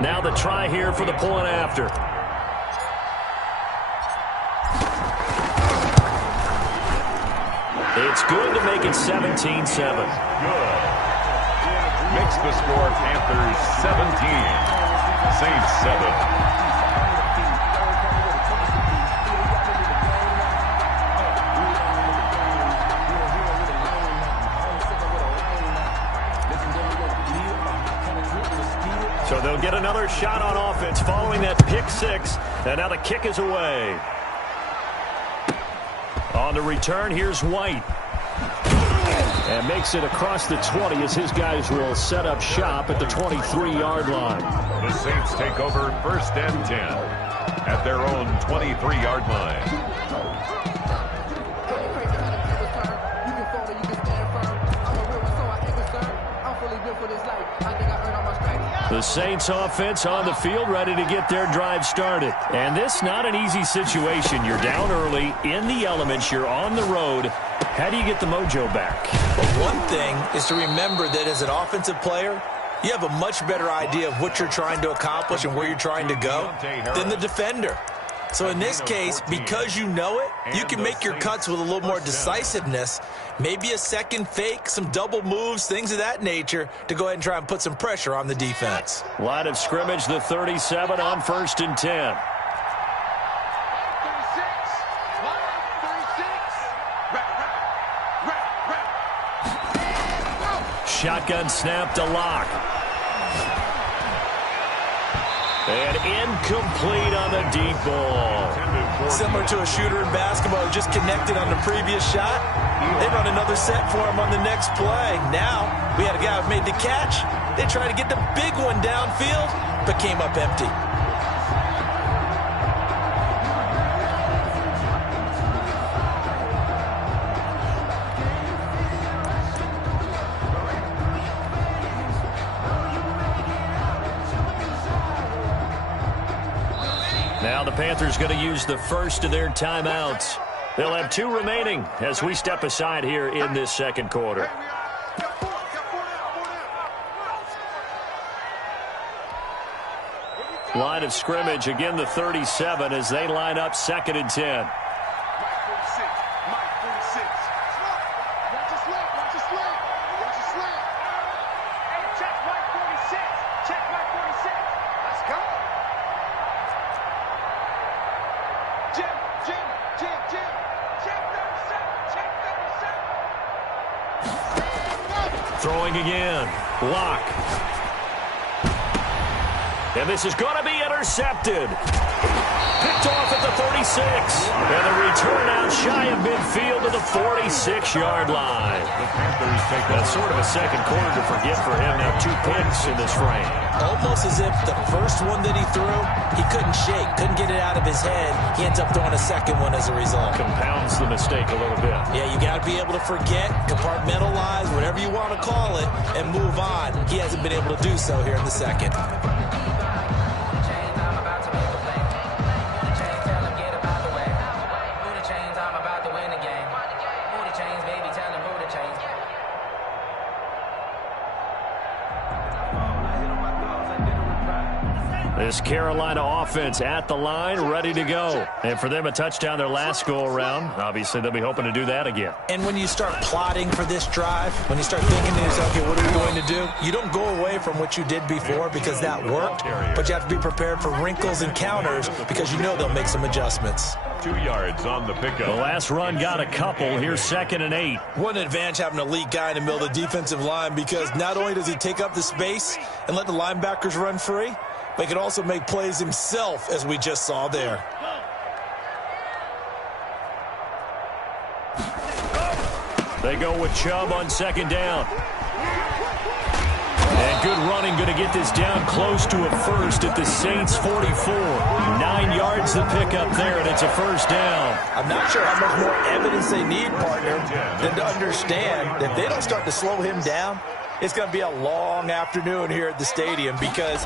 Now the try here for the point after. It's good to make it 17-7. Good. Makes the score Panthers 17, Saints 7. So they'll get another shot on offense following that pick six. And now the kick is away. On the return, here's White. And makes it across the 20 as his guys will set up shop at the 23-yard line. The Saints take over 1st and 10 at their own 23-yard line. The Saints offense on the field, ready to get their drive started. And this not an easy situation. You're down early, in the elements, you're on the road. How do you get the mojo back? Well, one thing is to remember that as an offensive player, you have a much better idea of what you're trying to accomplish and where you're trying to go than the defender. So in this case, because you know it, you can make your cuts with a little more decisiveness, maybe a second fake, some double moves, things of that nature, to go ahead and try and put some pressure on the defense. Line of scrimmage, the 37 on 1st and 10. Shotgun snap to Locke. And incomplete on the deep ball. Similar to a shooter in basketball who just connected on the previous shot. They run another set for him on the next play. Now, we had a guy who made the catch. They tried to get the big one downfield, but came up empty. Now the Panthers going to use the first of their timeouts. They'll have 2 remaining as we step aside here in this second quarter. Line of scrimmage, again the 37 as they line up 2nd and 10. Throwing again. Locke. And this is going to be intercepted. Picked off at the 36. And the return out shy of midfield to the 46-yard line. That's sort of a second quarter to forget for him. Now 2 picks in this frame. Almost as if the first one that he threw, he couldn't shake, couldn't get it out of his head. He ends up throwing a second one as a result. Compounds the mistake a little bit. Yeah, you got to be able to forget, compartmentalize, whatever you want to call it, and move on. He hasn't been able to do so here in the second. This Carolina offense at the line, ready to go. And for them, a touchdown their last go-around. Obviously, they'll be hoping to do that again. And when you start plotting for this drive, when you start thinking to yourself, okay, what are we going to do? You don't go away from what you did before because that worked, but you have to be prepared for wrinkles and counters because you know they'll make some adjustments. 2 yards on the pickup. The last run got a couple. Here's 2nd and 8. What an advantage having an elite guy in the middle of the defensive line because not only does he take up the space and let the linebackers run free, but he can also make plays himself, as we just saw there. They go with Chubb on 2nd down. And good running, going to get this down close to a first at the Saints 44. 9 yards to pick up there, and it's a first down. I'm not sure how much more evidence they need, partner, than to understand that if they don't start to slow him down, it's going to be a long afternoon here at the stadium because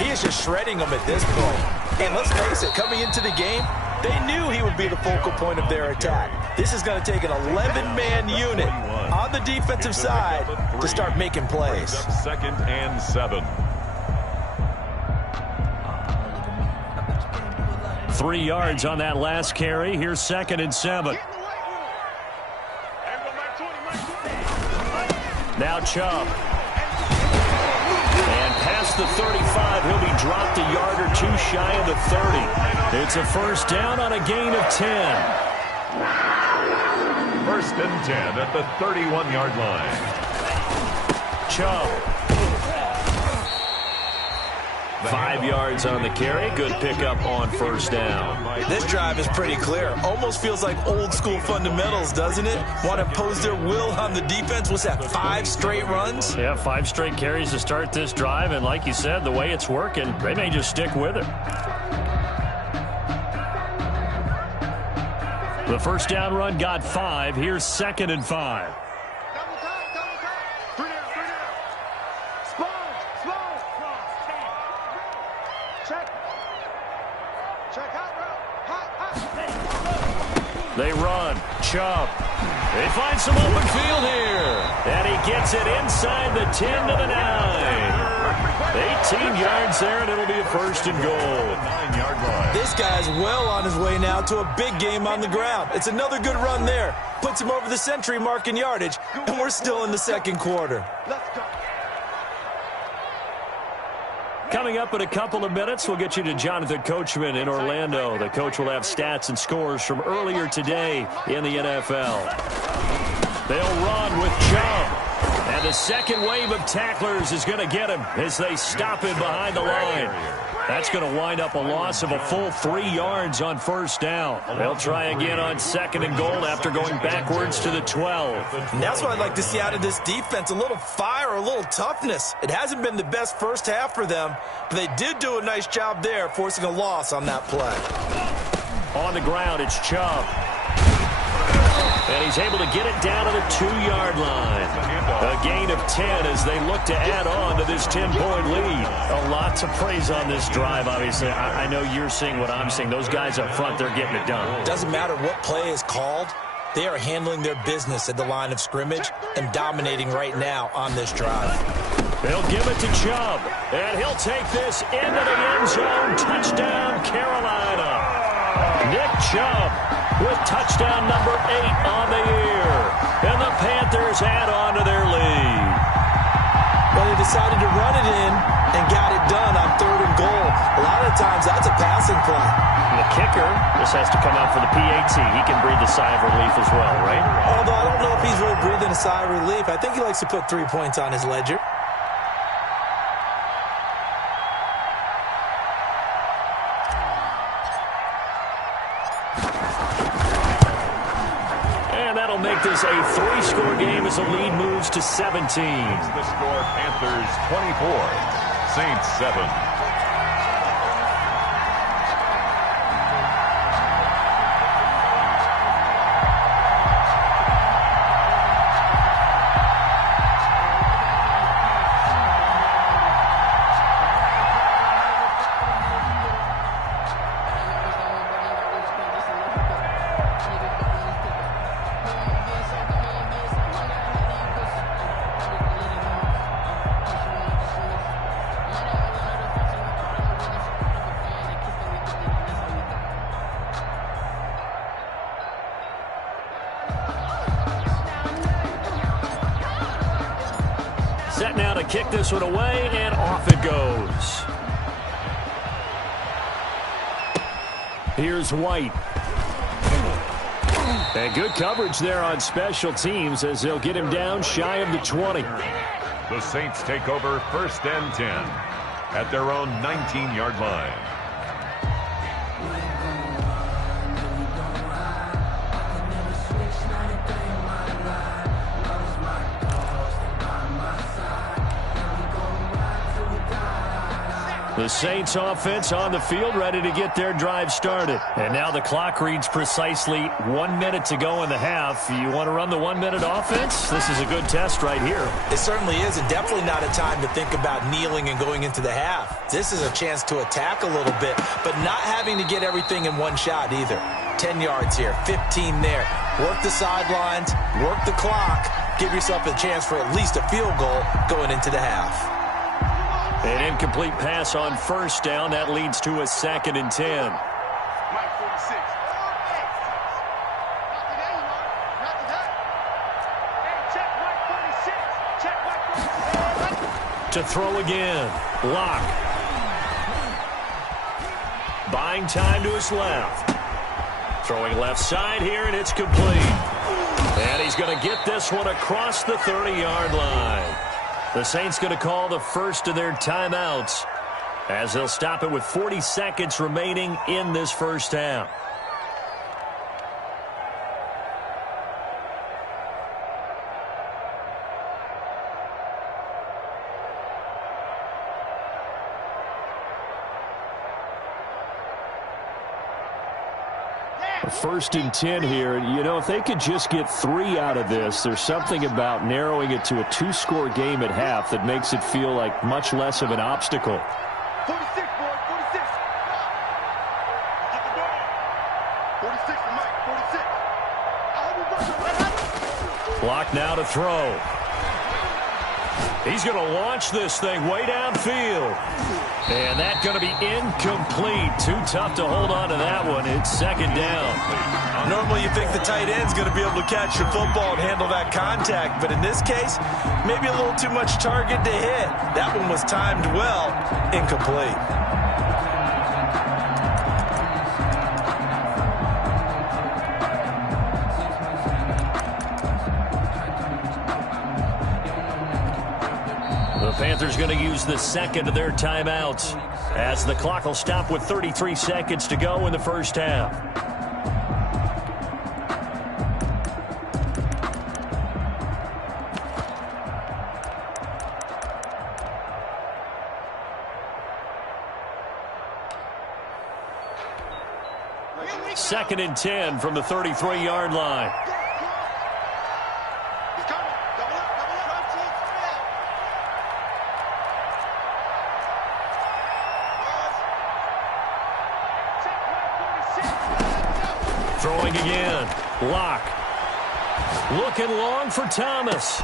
he is just shredding them at this point. And let's face it, coming into the game, they knew he would be the focal point of their attack. This is going to take an 11-man unit on the defensive side to start making plays. 2nd and 7. 3 yards on that last carry. Here's 2nd and 7. Now Chubb. And past the 35, he'll be dropped a yard or two shy of the 30. It's a first down on a gain of 10. 1st and 10 at the 31-yard line. Chubb. 5 yards on the carry. Good pickup on first down. This drive is pretty clear. Almost feels like old school fundamentals, doesn't it? Want to impose their will on the defense. What's that, 5 straight runs? Yeah, 5 straight carries to start this drive. And like you said, the way it's working, they may just stick with it. The first down run got 5. Here's 2nd and 5. They run. Chubb. They find some open field here. And he gets it inside the 10 to the 9. 18 yards there, and it'll be a 1st and goal. 9-yard line. This guy's well on his way now to a big game on the ground. It's another good run there. Puts him over the century mark in yardage, and we're still in the 2nd quarter. Let's go. Coming up in a couple of minutes, we'll get you to Jonathan Coachman in Orlando. The coach will have stats and scores from earlier today in the NFL. They'll run with Chubb. And the second wave of tacklers is going to get him as they stop him behind the line. That's going to wind up a loss of a full 3 yards on first down. They'll try again on 2nd and goal after going backwards to the 12. And that's what I'd like to see out of this defense, a little fire, a little toughness. It hasn't been the best first half for them, but they did do a nice job there, forcing a loss on that play. On the ground, it's Chubb. And he's able to get it down to the 2-yard line. A gain of 10 as they look to add on to this 10-point lead. A lot to praise on this drive, obviously. I know you're seeing what I'm seeing. Those guys up front, they're getting it done. Doesn't matter what play is called. They are handling their business at the line of scrimmage and dominating right now on this drive. They'll give it to Chubb. And he'll take this into the end zone. Touchdown, Carolina. Nick Chubb with touchdown number 8 on the year. And the Panthers add on to their lead. Well, they decided to run it in and got it done on 3rd and goal. A lot of times, that's a passing play. And the kicker just has to come out for the PAT. He can breathe a sigh of relief as well, right? Although I don't know if he's really breathing a sigh of relief. I think he likes to put 3 points on his ledger. Make this a 3-score game as the lead moves to 17. The score, Panthers 24, Saints 7. Set now to kick this one away, and off it goes. Here's White. And good coverage there on special teams as they'll get him down shy of the 20. The Saints take over 1st and 10 at their own 19-yard line. The Saints offense on the field, ready to get their drive started. And now the clock reads precisely 1 minute to go in the half. You want to run the 1-minute offense? This is a good test right here. It certainly is, and definitely not a time to think about kneeling and going into the half. This is a chance to attack a little bit, but not having to get everything in one shot either. 10 yards here, 15 there. Work the sidelines, work the clock, give yourself a chance for at least a field goal going into the half. An incomplete pass on first down. That leads to a 2nd and 10. to throw again. Lock. Buying time to his left. Throwing left side here, and it's complete. And he's going to get this one across the 30-yard line. The Saints going to call the first of their timeouts as they'll stop it with 40 seconds remaining in this first half. First and 10 here. You know, if they could just get 3 out of this, there's something about narrowing it to a 2-score game at half that makes it feel like much less of an obstacle. 46, boys, 46. Get the ball. 46 for Mike, 46. Block now to throw. He's going to launch this thing way downfield. And that's going to be incomplete. Too tough to hold on to that one. It's second down. Normally you think the tight end's going to be able to catch the football and handle that contact. But in this case, maybe a little too much target to hit. That one was timed well. Incomplete. The Panthers going to use the second of their timeouts as the clock will stop with 33 seconds to go in the first half. Second and 10 from the 33-yard line. Throwing again. Locke. Looking long for Thomas.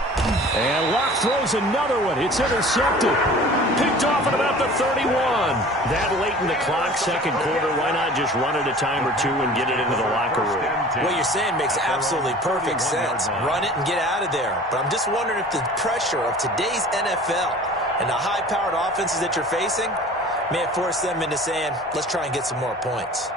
And Locke throws another one. It's intercepted. Picked off at about the 31. That late in the clock, second quarter, why not just run it a time or two and get it into the locker room? What you're saying makes absolutely perfect sense. Run it and get out of there. But I'm just wondering if the pressure of today's NFL and the high-powered offenses that you're facing may have forced them into saying, let's try and get some more points.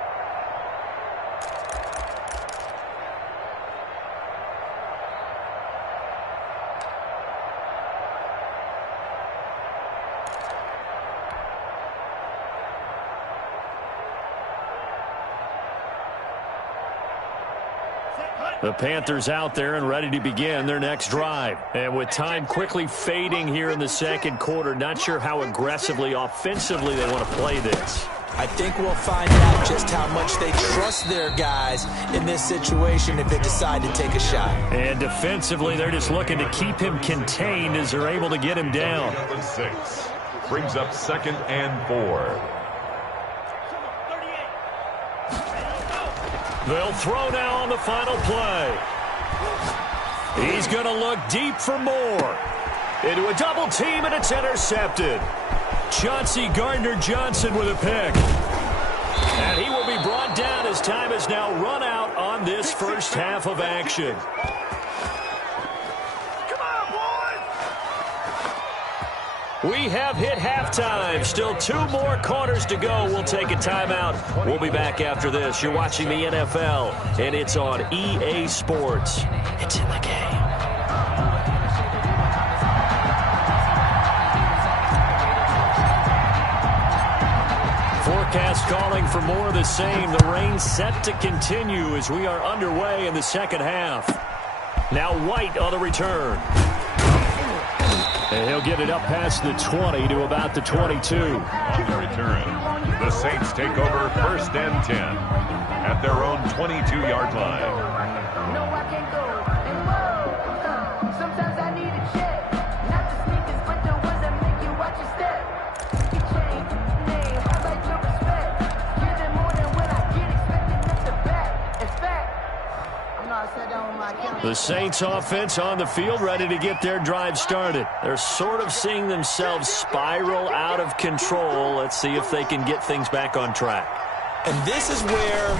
The Panthers out there and ready to begin their next drive. And with time quickly fading here in the second quarter, not sure how aggressively, offensively they want to play this. I think we'll find out just how much they trust their guys in this situation if they decide to take a shot. And defensively, they're just looking to keep him contained as they're able to get him down. 6 brings up 2nd and 4. They'll throw now on the final play. He's going to look deep for more. Into a double team, and it's intercepted. Chauncey Gardner-Johnson with a pick. And he will be brought down as time has now run out on this first half of action. We have hit halftime. Still 2 more quarters to go. We'll take a timeout. We'll be back after this. You're watching the NFL, and it's on EA Sports. It's in the game. Forecast calling for more of the same. The rain set to continue as we are underway in the second half. Now White on the return. And he'll get it up past the 20 to about the 22. On the return, the Saints take over 1st and 10 at their own 22-yard line. Sometimes I need a check, not the sneakers, but the ones that make you watch your step. You change name, I like your respect. Give them more than what I get, expecting them to back. In fact, I'm not sat down with my account. The Saints offense on the field, ready to get their drive started. They're sort of seeing themselves spiral out of control. Let's see if they can get things back on track. And this is where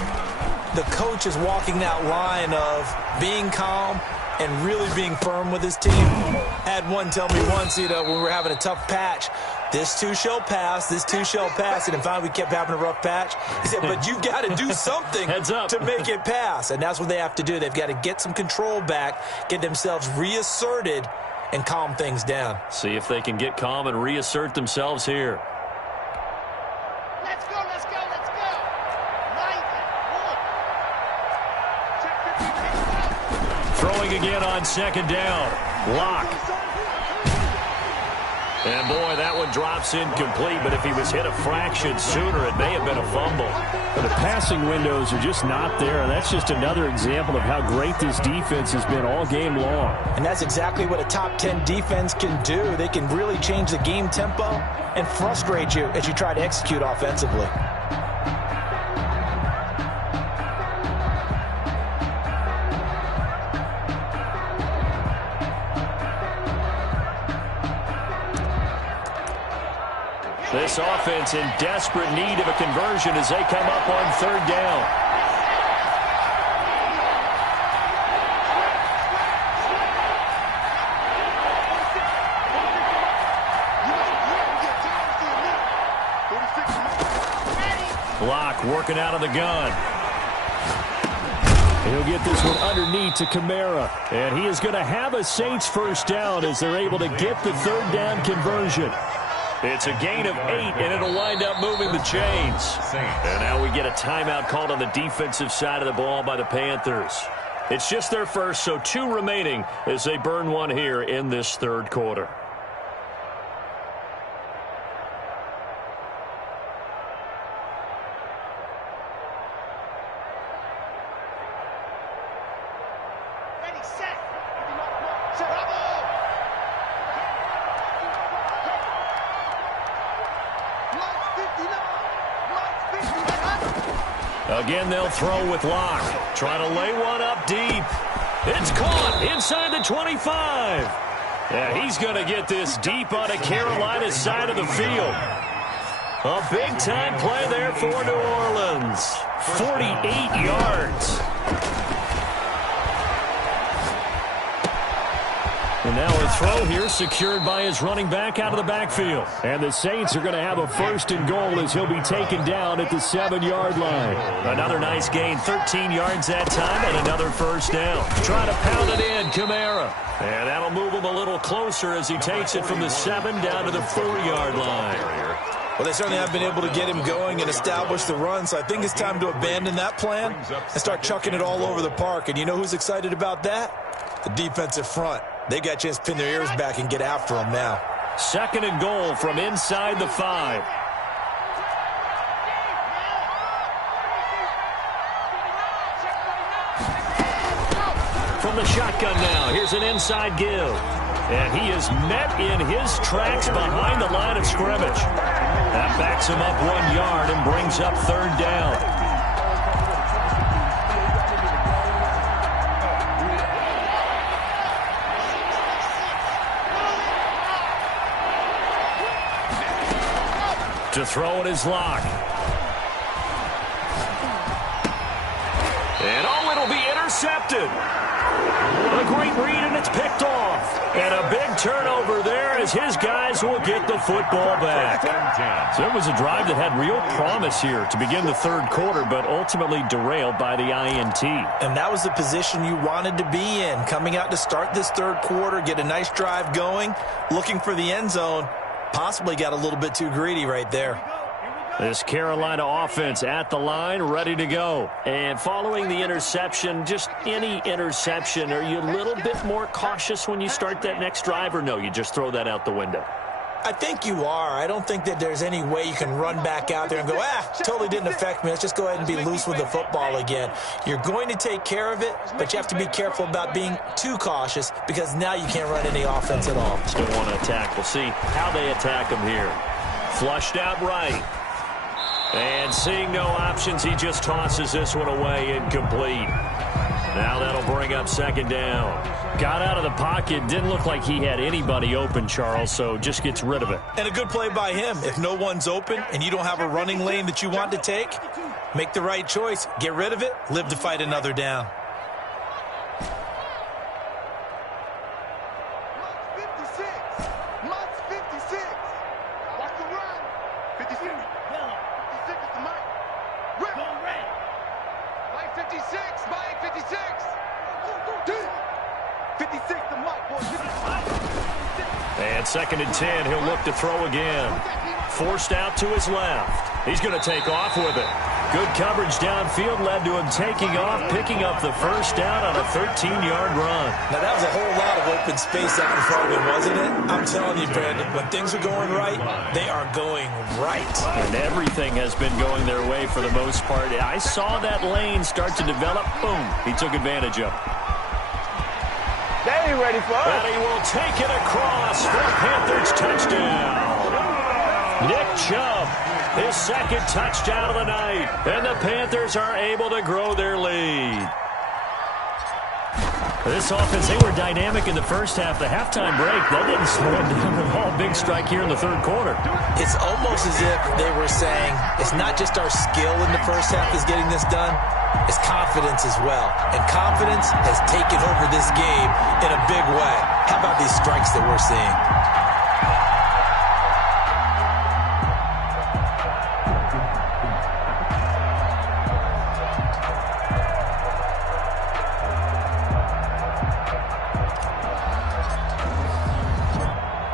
the coach is walking that line of being calm and really being firm with his team. Had one tell me once, when we were having a tough patch, this too shall pass, this too shall pass. And finally we kept having a rough patch. He said, but you've got to do something to make it pass. And that's what they have to do. They've got to get some control back, get themselves reasserted, and calm things down. See if they can get calm and reassert themselves here. Let's go, let's go, let's go. Throwing again on second down. Lock. And, boy, that one drops incomplete, but if he was hit a fraction sooner, it may have been a fumble. But the passing windows are just not there, and that's just another example of how great this defense has been all game long. And that's exactly what a top 10 defense can do. They can really change the game tempo and frustrate you as you try to execute offensively. This offense in desperate need of a conversion as they come up on third down. Block working out of the gun. He'll get this one underneath to Kamara. And he is going to have a Saints first down as they're able to get the third down conversion. It's a gain of 8, and it'll wind up moving the chains. And now we get a timeout called on the defensive side of the ball by the Panthers. It's just their first, so 2 remaining as they burn one here in this third quarter. Ready, set. Again, they'll throw with Locke. Trying to lay one up deep. It's caught inside the 25. Yeah, he's going to get this deep on the Carolina side of the field. A big-time play there for New Orleans. 48 yards. And now a throw here secured by his running back out of the backfield. And the Saints are going to have a first and goal as he'll be taken down at the 7-yard line. Another nice gain, 13 yards that time, and another first down. Trying to pound it in, Kamara. And that'll move him a little closer as he takes it from the 7 down to the 4-yard line. Well, they certainly have been able to get him going and establish the run, so I think it's time to abandon that plan and start chucking it all over the park. And you know who's excited about that? The defensive front. They got a chance to pin their ears back and get after him now. Second and goal from inside the 5. From the shotgun now, here's an inside give. And he is met in his tracks behind the line of scrimmage. That backs him up 1 yard and brings up third down. To throw it is Locke. And it'll be intercepted. A great read, and it's picked off. And a big turnover there as his guys will get the football back. So it was a drive that had real promise here to begin the third quarter, but ultimately derailed by the INT. And that was the position you wanted to be in, coming out to start this third quarter, get a nice drive going, looking for the end zone. Possibly got a little bit too greedy right there. This Carolina offense at the line, ready to go. And following the interception, just any interception, are you a little bit more cautious when you start that next drive, or no, you just throw that out the window? I think you are. I don't think that there's any way you can run back out there and go, totally didn't affect me. Let's just go ahead and be loose with the football again. You're going to take care of it, but you have to be careful about being too cautious because now you can't run any offense at all. Still want to attack. We'll see how they attack him here. Flushed out right. And seeing no options, he just tosses this one away, incomplete. Now that'll bring up second down. Got out of the pocket. Didn't look like he had anybody open, Charles, so just gets rid of it. And a good play by him. If no one's open and you don't have a running lane that you want to take, make the right choice. Get rid of it. Live to fight another down. 56. 56 is the mic. Rip. Go red. Mike 56. Mike 56. 56 the mic, boy. 56. And 2nd and 10. He'll look to throw again. Forced out to his left. He's going to take off with it. Good coverage downfield led to him taking off, picking up the first down on a 13-yard run. Now, that was a whole lot of open space out in front of him, wasn't it? I'm telling you, Brandon, when things are going right, they are going right. And everything has been going their way for the most part. I saw that lane start to develop. Boom. He took advantage of it. They ain't ready for us. And he will take it across for a Panthers touchdown. Nick Chubb, his 2nd touchdown of the night. And the Panthers are able to grow their lead. This offense, they were dynamic in the first half. The halftime break, that didn't slow them down at all. Big strike here in the 3rd quarter. It's almost as if they were saying, it's not just our skill in the first half that's getting this done, it's confidence as well. And confidence has taken over this game in a big way. How about these strikes that we're seeing?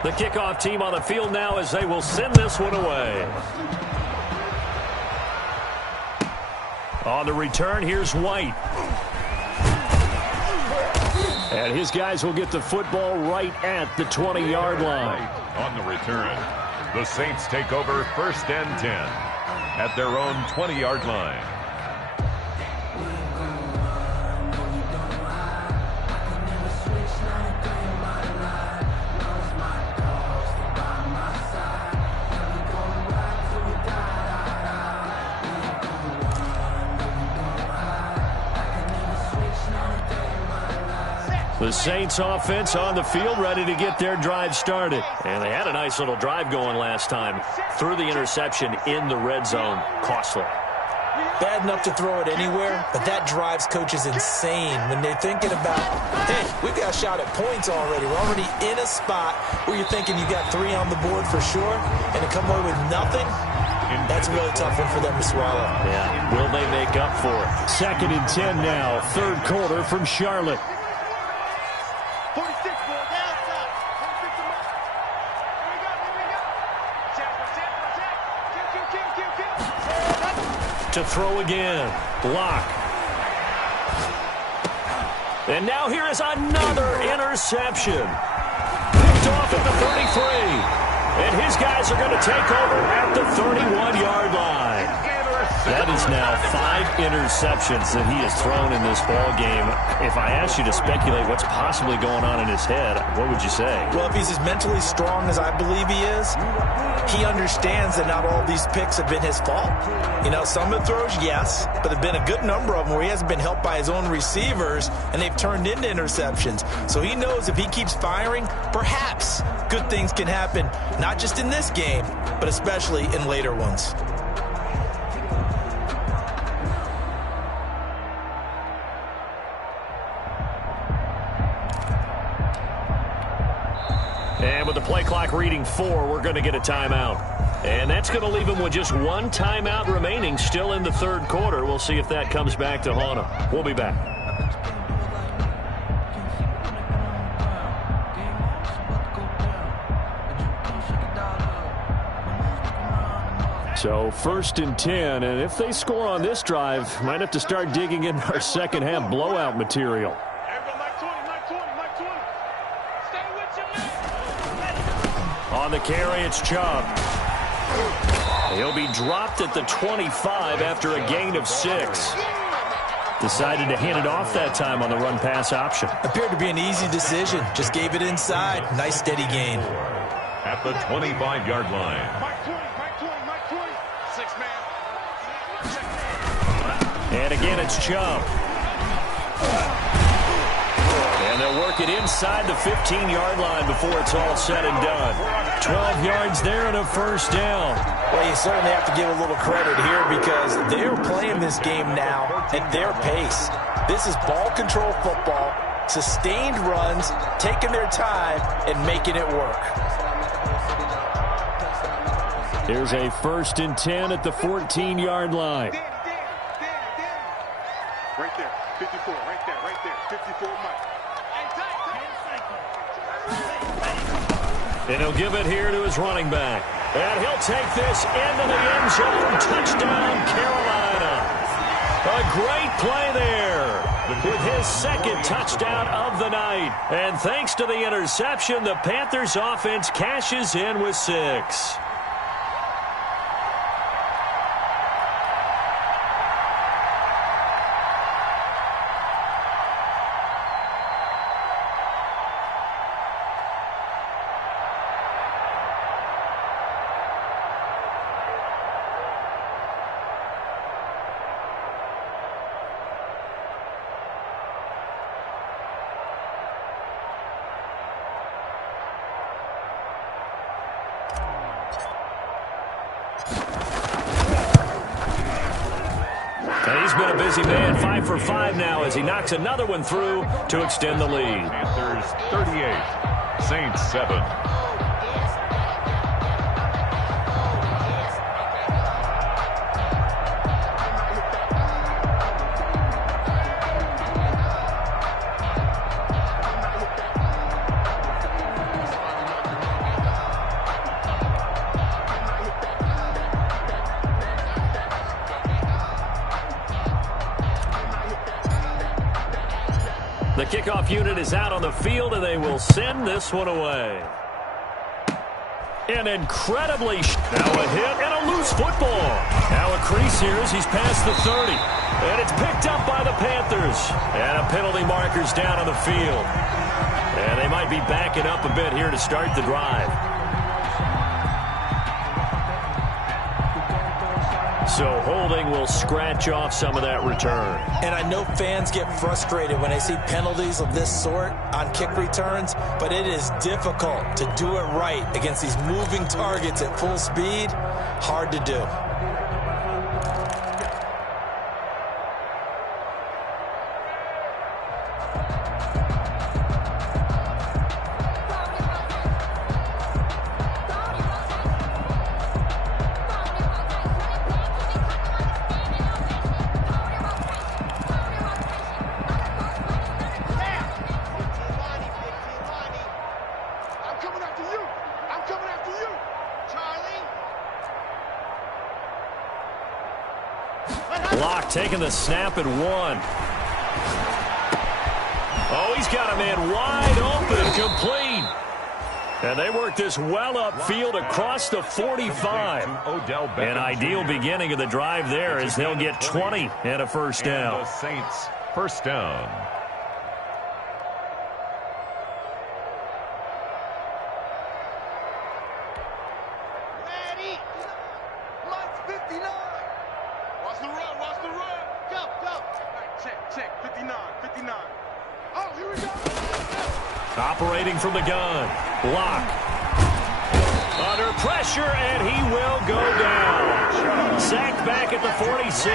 The kickoff team on the field now as they will send this one away. On the return, here's White. And his guys will get the football right at the 20-yard line. On the return, the Saints take over 1st and 10 at their own 20-yard line. The Saints offense on the field ready to get their drive started. And they had a nice little drive going last time. Threw the interception in the red zone. Costly. Bad enough to throw it anywhere, but that drives coaches insane when they're thinking about, hey, we've got a shot at points already. We're already in a spot where you're thinking you got 3 on the board for sure, and to come away with nothing, that's a really tough one for them to swallow. Yeah, will they make up for it? 2nd and 10 now, 3rd quarter from Charlotte. 46 ball down south. 46 the mic. Here we go. Check. To throw again. Block. And now here is another interception. Picked off at the 33. And his guys are going to take over at the 31-yard line. That is now 5 interceptions that he has thrown in this ball game. If I asked you to speculate what's possibly going on in his head, what would you say? Well, if he's as mentally strong as I believe he is, he understands that not all these picks have been his fault. You know, some of the throws, yes, but there have been a good number of them where he hasn't been helped by his own receivers, and they've turned into interceptions. So he knows if he keeps firing, perhaps good things can happen, not just in this game, but especially in later ones. And with the play clock reading 4, we're going to get a timeout. And that's going to leave him with just 1 timeout remaining still in the 3rd quarter. We'll see if that comes back to haunt him. We'll be back. So 1st and 10, and if they score on this drive, might have to start digging in our second half blowout material. On the carry, it's Chubb. He'll be dropped at the 25 after a gain of 6. Decided to hand it off that time on the run-pass option. Appeared to be an easy decision. Just gave it inside. Nice, steady gain. At the 25-yard line. And again, it's Chubb. And they'll work it inside the 15-yard line before it's all said and done. 12 yards there and a 1st down. Well, you certainly have to give a little credit here because they're playing this game now at their pace. This is ball control football, sustained runs, taking their time, and making it work. Here's a 1st and 10 at the 14-yard line. Right there, 54, right there, 54 Mike. And he'll give it here to his running back. And he'll take this into the end zone. Touchdown, Carolina. A great play there with his 2nd touchdown of the night. And thanks to the interception, the Panthers offense cashes in with 6. And he's been a busy man, 5 for 5 now as he knocks another one through to extend the lead. Panthers 38, Saints 7. The kickoff unit is out on the field, and they will send this one away. An incredibly now a hit and a loose football. Now a crease here as he's past the 30. And it's picked up by the Panthers. And a penalty marker's down on the field. And they might be backing up a bit here to start the drive. So holding will scratch off some of that return. And I know fans get frustrated when they see penalties of this sort on kick returns, but it is difficult to do it right against these moving targets at full speed. Hard to do. Block taking the snap at 1. Oh, he's got a man wide open, complete. And they work this well upfield across the 45. An ideal beginning of the drive there as they'll get 20 and a first down. The Saints, first down. Operating from the gun. Block. Under pressure, and he will go down. Sacked back at the 46.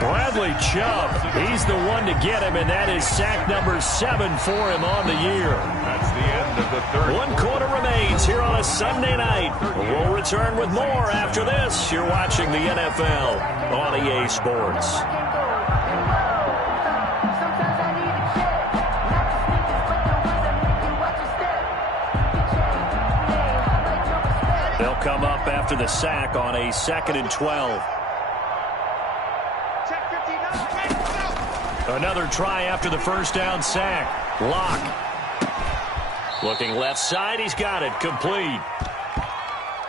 Bradley Chubb, he's the one to get him, and that is sack number 7 for him on the year. That's the end of the third. 1 quarter remains here on a Sunday night. We'll return with more after this. You're watching the NFL on EA Sports. They'll come up after the sack on a 2nd and 12. Another try after the first down sack. Lock. Looking left side. He's got it. Complete.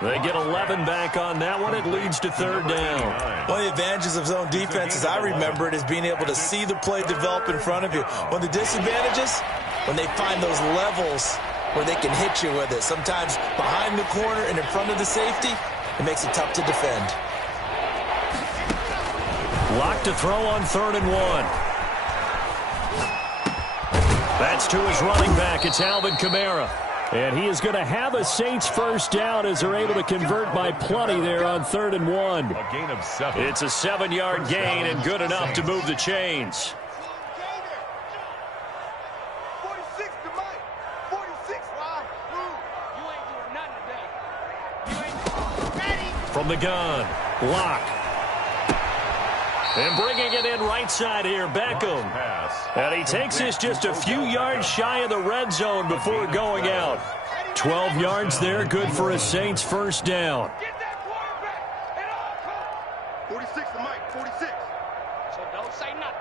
They get 11 back on that one. It leads to 3rd down. One of the advantages of zone defense, as I remember it, is being able to see the play develop in front of you. One of the disadvantages, when they find those levels where they can hit you with it. Sometimes behind the corner and in front of the safety, it makes it tough to defend. Lock to throw on 3rd and 1. That's to his running back. It's Alvin Kamara. And he is going to have a Saints first down as they're able to convert by plenty there on 3rd and 1. A gain of 7. It's a 7-yard gain and good enough to move the chains. from the gun. Lock. And bringing it in right side here, Beckham. And he takes this just a few yards shy of the red zone before going out. 12 yards there, good for a Saints first down. Get that quarterback at all costs. 46 to Mike, 46. So don't say nothing.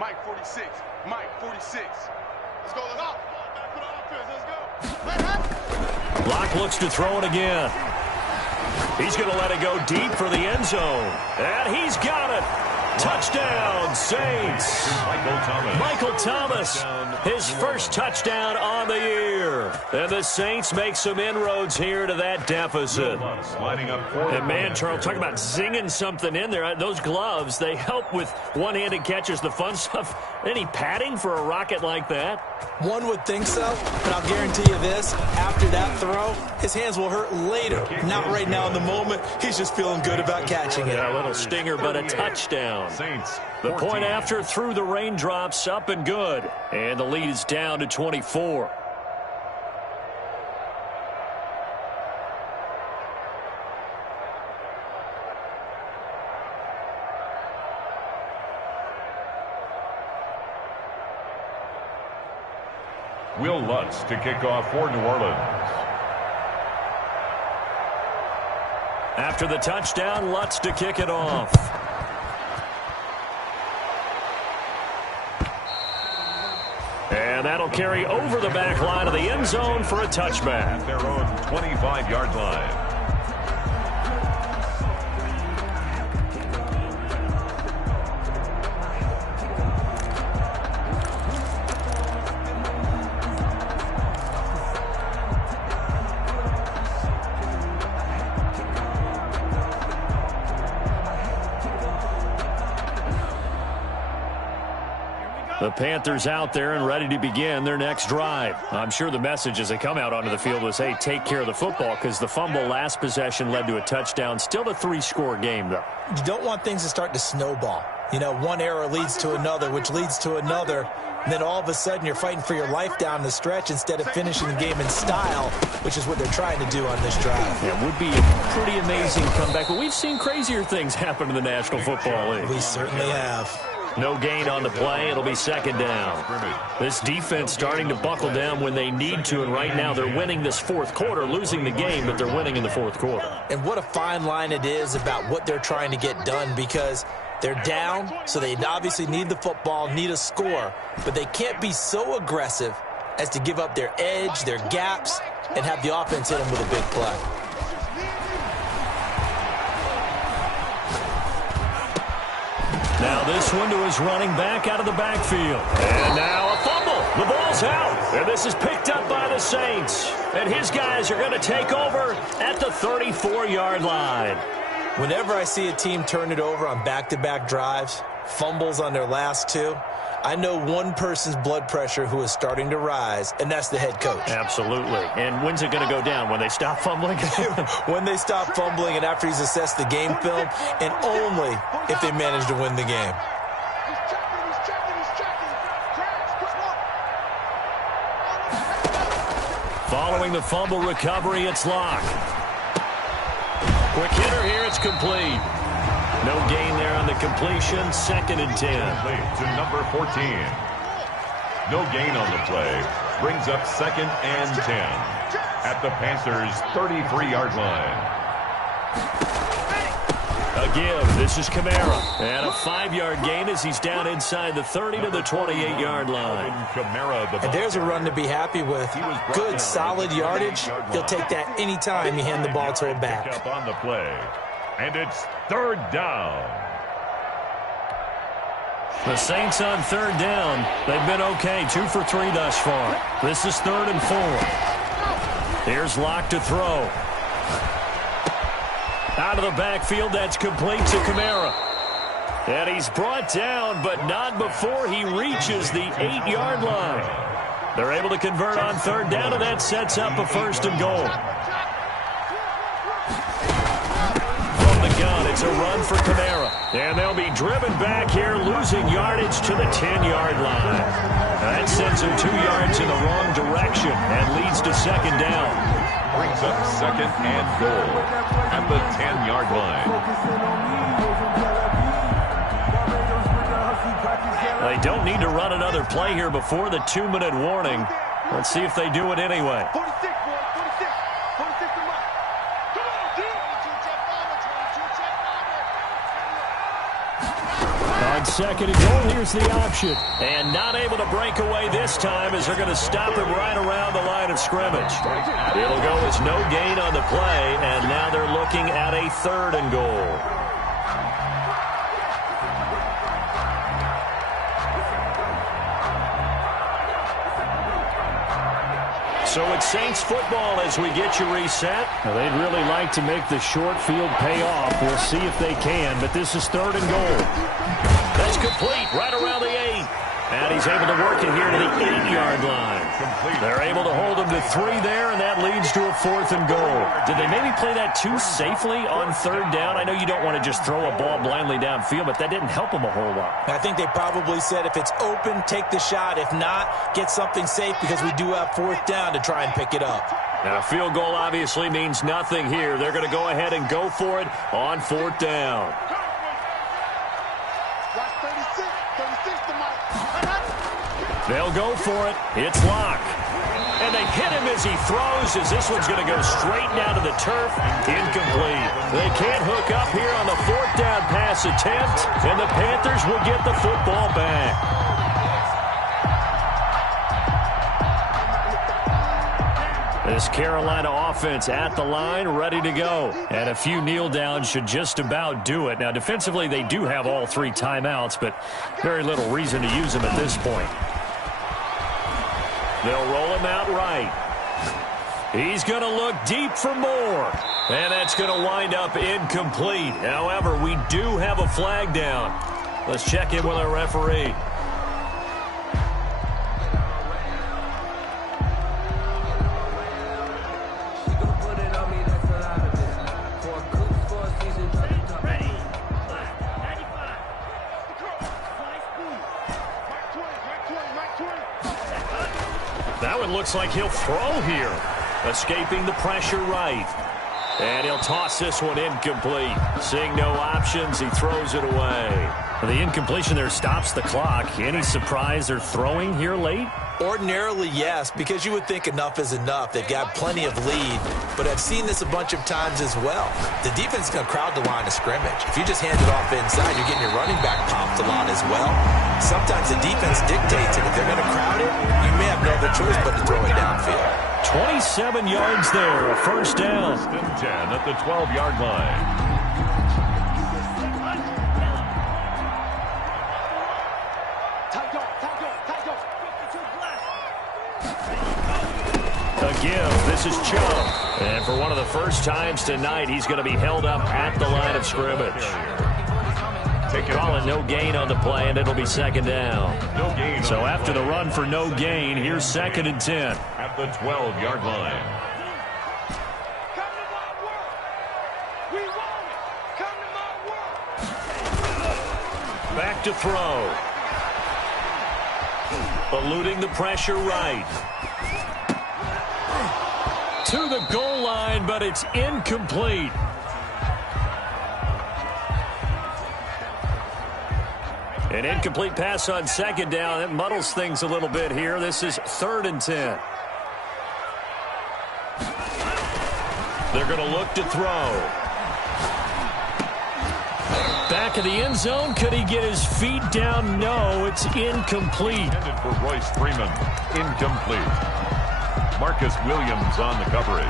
Mike, 46. Mike, 46. Let's go. Let's go. Back to the offense. Let's go. Locke looks to throw it again. He's going to let it go deep for the end zone. And he's got it. Touchdown, Saints. Michael Thomas, his first touchdown on the year. And the Saints make some inroads here to that deficit. And man, Charles, talk about zinging something in there. Those gloves, they help with one-handed catches, the fun stuff. Any padding for a rocket like that? One would think so, but I'll guarantee you this. After that throw, his hands will hurt later. Not right now in the moment. He's just feeling good about catching it. Yeah, a little stinger, but a touchdown. Saints. The point after through the raindrops, up and good. And the lead is down to 24. Will Lutz to kick off for New Orleans. After the touchdown, Lutz to kick it off. And that'll carry over the back line of the end zone for a touchback. Their own 25-yard line. The Panthers out there and ready to begin their next drive. I'm sure the message as they come out onto the field was, hey, take care of the football, because the fumble last possession led to a touchdown. Still a 3-score game, though. You don't want things to start to snowball. You know, one error leads to another, which leads to another. And then all of a sudden you're fighting for your life down the stretch instead of finishing the game in style, which is what they're trying to do on this drive. It would be a pretty amazing comeback, but we've seen crazier things happen in the National Football League. We certainly have. No gain on the play. It'll be second down. This defense starting to buckle down when they need to, and right now they're winning this fourth quarter, losing the game, but they're winning in the fourth quarter. And what a fine line it is about what they're trying to get done, because they're down, so they obviously need the football, need a score, but they can't be so aggressive as to give up their edge, their gaps, and have the offense hit them with a big play. Now this one to his running back out of the backfield. And now a fumble. The ball's out. And this is picked up by the Saints. And his guys are going to take over at the 34-yard line. Whenever I see a team turn it over on back-to-back drives, fumbles on their last two, I know one person's blood pressure who is starting to rise, and that's the head coach. Absolutely. And when's it going to go down? When they stop fumbling? When they stop fumbling and after he's assessed the game film, and only if they manage to win the game. Following the fumble recovery, it's Locke. Quick hitter here, it's complete. No gain there on the completion, 2nd and 10. To number 14. No gain on the play. Brings up 2nd and 10 at the Panthers' 33-yard line. A give. This is Kamara. And a 5-yard gain as he's down inside the 30 to the 28-yard line. And there's a run to be happy with. Good, solid yardage. He'll take that anytime you hand the ball to a back. Up on the play. And it's 3rd down. The Saints on 3rd down. They've been okay. 2 for 3 thus far. This is 3rd and 4. Here's Locke to throw. Out of the backfield, that's complete to Kamara. And he's brought down, but not before he reaches the 8-yard line. They're able to convert on 3rd down, and that sets up a 1st and goal. It's a run for Kamara. And they'll be driven back here, losing yardage to the 10-yard line. That sends them 2 yards in the wrong direction and leads to 2nd down. brings up second and goal at the 10-yard line. They don't need to run another play here before the 2-minute warning. Let's see if they do it anyway. 46, boy, 46. 46 to Mike. Come on, dude. 22 check bomber, 22 check bomber. On second and goal, here's the option. And not able to break away this time as they're going to stop him right around the line of scrimmage. It'll go as no gain on the play, and now they're looking at a 3rd and goal. So it's Saints football as we get you reset. Now they'd really like to make the short field pay off. We'll see if they can, but this is 3rd and goal. That's complete right around the 8. And he's able to work it here to the 8-yard line. They're able to hold him to 3 there, and that leads to a 4th and goal. Did they maybe play that too safely on 3rd down? I know you don't want to just throw a ball blindly downfield, but that didn't help them a whole lot. I think they probably said if it's open, take the shot. If not, get something safe because we do have 4th down to try and pick it up. Now, a field goal obviously means nothing here. They're going to go ahead and go for it on 4th down. They'll go for it. It's Locke. And they hit him as he throws, as this one's going to go straight down to the turf. Incomplete. They can't hook up here on the 4th down pass attempt, and the Panthers will get the football back. This Carolina offense at the line, ready to go. And a few kneel downs should just about do it. Now, defensively, they do have all 3 timeouts, but very little reason to use them at this point. They'll roll him out right. He's going to look deep for more. And that's going to wind up incomplete. However, we do have a flag down. Let's check in with our referee. That one looks like he'll throw here. Escaping the pressure right. And he'll toss this one incomplete. Seeing no options, he throws it away. The incompletion there stops the clock. Any surprise they're throwing here late? Ordinarily, yes, because you would think enough is enough. They've got plenty of lead, but I've seen this a bunch of times as well. The defense is going to crowd the line of scrimmage. If you just hand it off inside, you're getting your running back popped a lot as well. Sometimes the defense dictates it. If they're going to crowd it, you may have no other choice but to throw it downfield. 27 yards there, a 1st down. 10 at the 12-yard line. A give. This is Chubb. And for one of the first times tonight, he's going to be held up at the line of scrimmage. Calling no gain on the play, and it'll be 2nd down. No gain. So after the run for no gain, here's 2nd and 10. At the 12-yard line. Come to my work. We want it. Come to my work. Back to throw. Eluding the pressure right. To the goal line, but it's incomplete. An incomplete pass on 2nd down. That muddles things a little bit here. This is 3rd and 10. They're going to look to throw. Back of the end zone. Could he get his feet down? No, it's incomplete. Intended for Royce Freeman. Incomplete. Marcus Williams on the coverage.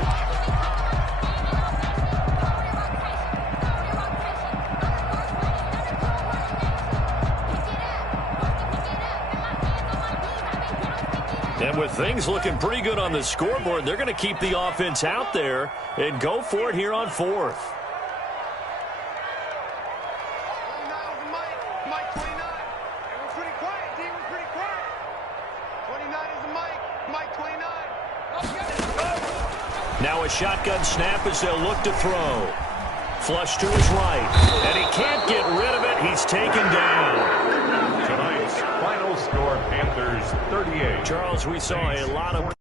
And with things looking pretty good on the scoreboard, they're going to keep the offense out there and go for it here on 4th. Mike 29. And we're pretty quiet, D. We're pretty quiet. 29 is the Mike 29. Now a shotgun snap as they'll look to throw. Flush to his right. And he can't get rid of it. He's taken down. Tonight's final score, Panthers 38. Charles, we saw a lot of